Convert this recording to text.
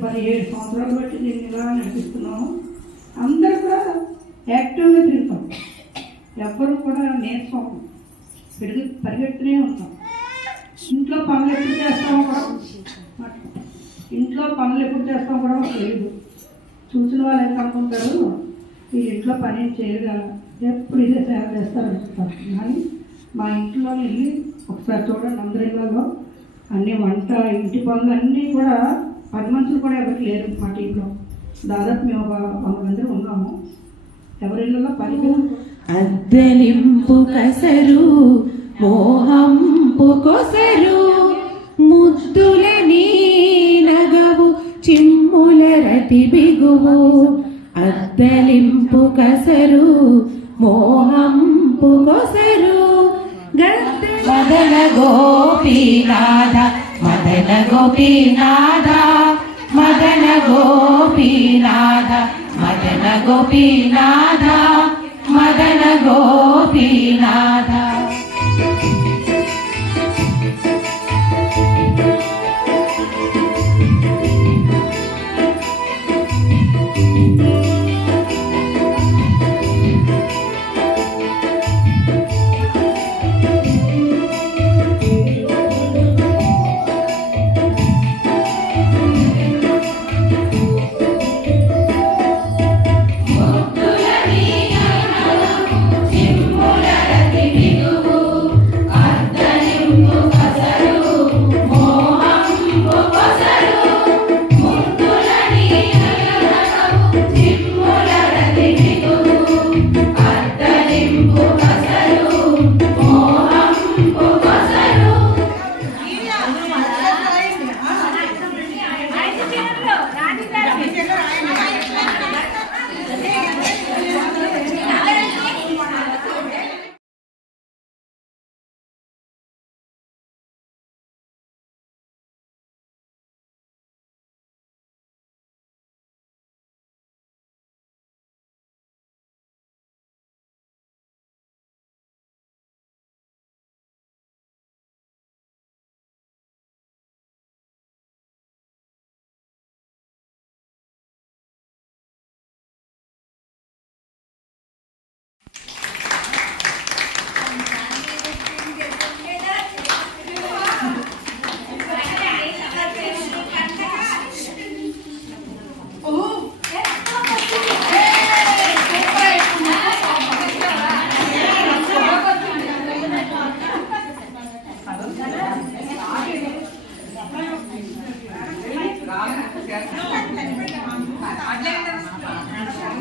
పదిహేడు సంవత్సరాలు బట్టి దీన్ని ఇలా నడిపిస్తున్నాము అందరూ కూడా యాక్టివ్గా తిరుగుతాం ఎవ్వరు కూడా నేర్చుకోము పెరుగు పరిగెడుతూనే ఉంటాం ఇంట్లో పనులు ఎప్పుడు చేస్తామో కూడా ఇంట్లో పనులు ఎప్పుడు చేస్తామో కూడా తెలియదు చూసిన వాళ్ళు ఎంత అనుకుంటారు? ఈ ఇంట్లో పని ఏం ఎప్పుడు ఇదే సేవ చేస్తారనుకుంటారు కానీ మా ఇంట్లో వెళ్ళి ఒకసారి చూడండి అందరి ఇళ్ళలో అన్ని వంట ఇంటి పనులు అన్నీ కూడా పది మనుషులు కూడా ఎవరికి లేరు మా టీంలో. దాదాపు మేము ఒక వంద మంది ఉన్నాము. ఎవరి ఇళ్ళలో పని కూడా అద్దలింపు కసరు మోహంపు కొసరు ముద్దుల నగవు చిమ్ముల రతి బిగువు. అద్దలింపు కసరు మోహంపు కొసరు గద్ద మదన గోపీనాథ మదన గోపీనాథ మదన గోపీనాథ మదన గోపీనాథ మదన గోపీనాథ.